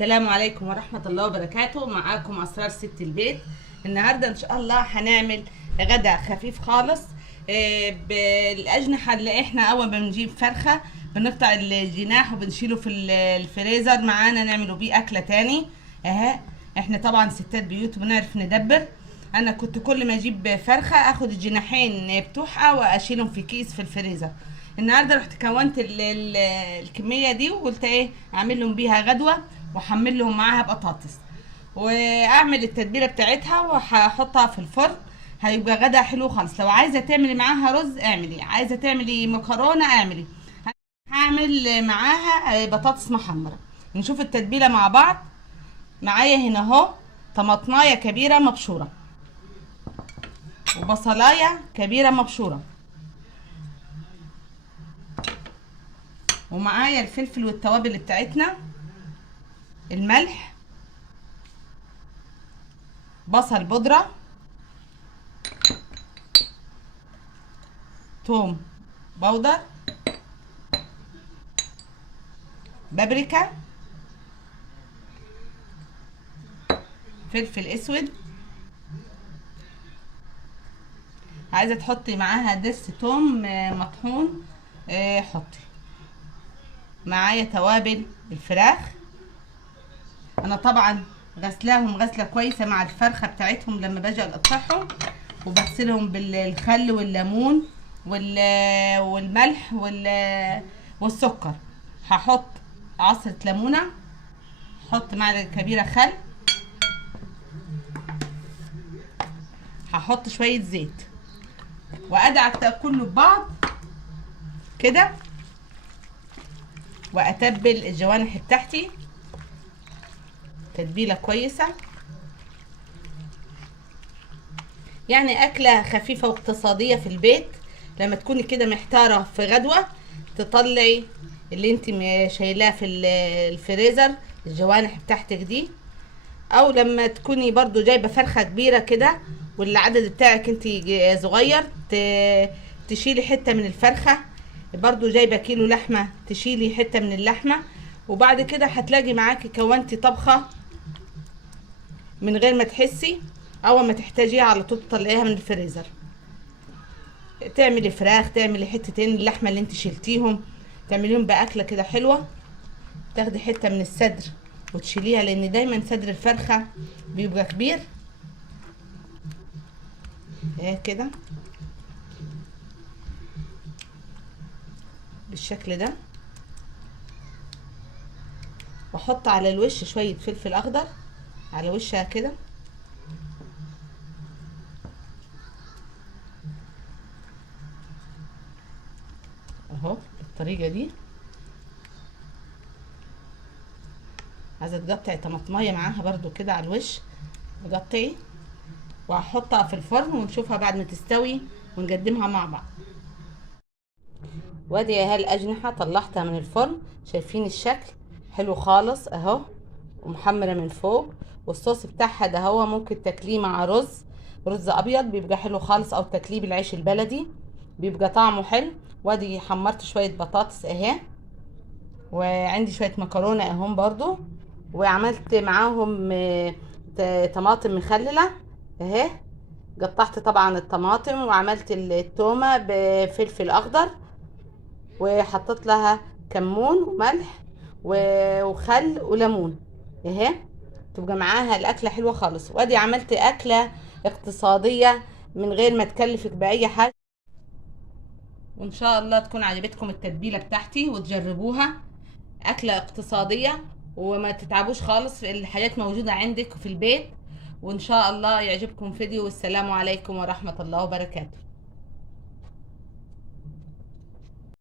السلام عليكم ورحمة الله وبركاته. معاكم أسرار ست البيت. النهاردة إن شاء الله هنعمل غدا خفيف خالص بالأجنحة اللي إحنا أول ما بنجيب فرخة بنقطع الجناح وبنشيله في الفريزر معانا نعمله بيه أكلة تاني. إحنا طبعا ستات بيوت وبنعرف ندبر. أنا كنت كل ما أجيب فرخة أخد الجناحين بتوحة وأشيلهم في كيس في الفريزر. النهارده رحت كونت الكميه دي وقلت اعمل لهم بيها غدوه واحمل لهم معاها بطاطس واعمل التتبيله بتاعتها وهحطها في الفرن. هيبقى غدا حلو خالص. لو عايزه تعملي معاها رز اعملي، عايزه تعملي مكرونه اعملي. هعمل معاها بطاطس محمره. نشوف التتبيله مع بعض. معايا هنا اهو طماطمايه كبيره مبشوره وبصلايه كبيره مبشوره، ومعايا الفلفل والتوابل بتاعتنا، الملح، بصل بودرة، توم بودر، بابريكا، فلفل اسود. عايزه تحطي معاها دس توم مطحون حطي. معايا توابل الفراخ، انا طبعا غسلاهم غسله كويسه مع الفرخه بتاعتهم لما باجي اقطعهم، وبغسلهم بالخل والليمون والملح والسكر. هحط عصره ليمونه، هحط معلقه كبيره خل، هحط شويه زيت وادعك كله ببعض كده، واتبل الجوانح بتاعتي تتبيله كويسه. يعني اكله خفيفه واقتصاديه في البيت. لما تكوني كده محتاره في غدوه تطلعي اللي انت شايلاه في الفريزر الجوانح بتاعتك دي، او لما تكوني برضو جايبه فرخه كبيره كده والعدد بتاعك انت صغير تشيلي حته من الفرخه. برضو جايبه كيلو لحمه تشيلي حته من اللحمه، وبعد كده هتلاقي معاكي كونتي طبخه من غير ما تحسي. اول ما تحتاجيها على طول تطلعيها من الفريزر، تعملي فراخ، تعملي حتتين اللحمه اللي انت شلتيهم تعمليهم باكله كده حلوه. تاخدي حته من الصدر وتشيليها، لان دايما صدر الفرخه بيبقى كبير كده بالشكل ده. واحط على الوش شويه فلفل اخضر على وشها كده اهو بالطريقه دي. عايزه تقطعي طماطمايه معاها برضو كده على الوش تقطعي، وهحطها في الفرن ونشوفها بعد ما تستوي ونقدمها مع بعض. وادي اهي الاجنحه طلعتها من الفرن، شايفين الشكل حلو خالص اهو ومحمره من فوق. والصوص بتاعها ده هو ممكن تاكليه مع رز ابيض بيبقى حلو خالص، او تاكليه بالعيش البلدي بيبقى طعمه حلو. وادي حمرت شويه بطاطس اهي، وعندي شويه مكرونه اهم برضو، وعملت معاهم طماطم مخلله اهي. قطعت طبعا الطماطم وعملت التومه بفلفل اخضر، وحطيت لها كمون وملح وخل وليمون اهي، تبقى معاها الاكله حلوه خالص. وادي عملت اكله اقتصاديه من غير ما تكلفك باي حاجه. وان شاء الله تكون عجبتكم التتبيله بتاعتي وتجربوها. اكله اقتصاديه وما تتعبوش خالص، الحاجات موجوده عندك في البيت. وان شاء الله يعجبكم فيديو. والسلام عليكم ورحمه الله وبركاته.